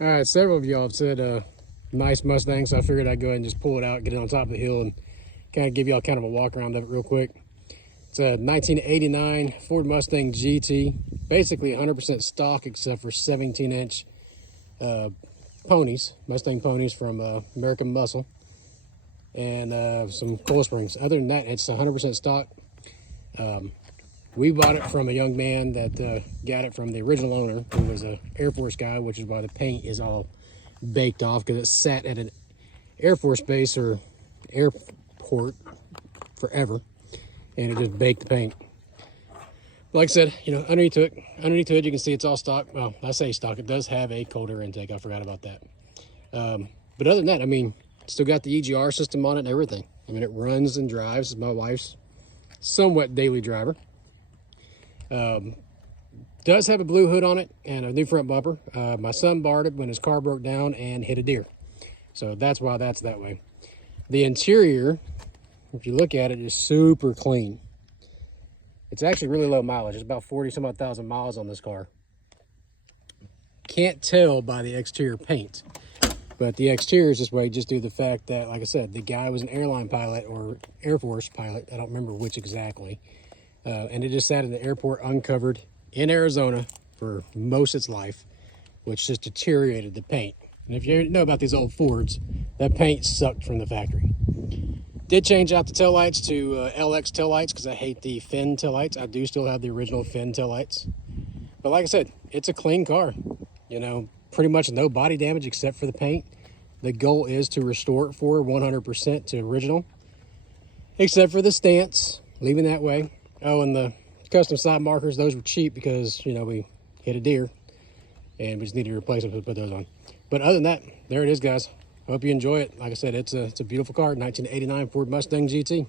All right, several of y'all have said nice Mustang, so I figured I'd go ahead and just pull it out, get it on top of the hill, and kind of give y'all kind of a walk around of it real quick. It's a 1989 Ford Mustang GT, basically 100% stock except for 17-inch ponies, Mustang ponies from American Muscle, and some coil springs. Other than that, it's 100% stock. We bought it from a young man that got it from the original owner, who was an Air Force guy, which is why the paint is all baked off, because it sat at an Air Force base or airport forever, and it just baked the paint. But like I said, you know, underneath to it, you can see it's all stock. Well, I say stock. It does have a cold air intake. I forgot about that. But other than that, I mean, still got the EGR system on it and everything. I mean, it runs and drives. It's my wife's somewhat daily driver. Does have a blue hood on it and a new front bumper. My son borrowed it when his car broke down and hit a deer, so that's why that's that way. The interior, if you look at it, is super clean. It's actually really low mileage. It's about 40 some odd thousand miles on this car. Can't tell by the exterior paint, but the exterior is this way just due to the fact that, like I said, the guy was an airline pilot or Air Force pilot. I don't remember which exactly. And it just sat in the airport uncovered in Arizona for most of its life, which just deteriorated the paint. And if you know about these old Fords, that paint sucked from the factory. Did change out the taillights to LX taillights because I hate the fin taillights. I do still have the original fin taillights. But like I said, it's a clean car. You know, pretty much no body damage except for the paint. The goal is to restore it for 100% to original, except for the stance, leaving that way. Oh, and the custom side markers, those were cheap because, you know, we hit a deer and we just needed to replace them to put those on. But other than that, there it is, guys. Hope you enjoy it. Like I said, it's a beautiful car, 1989 Ford Mustang GT.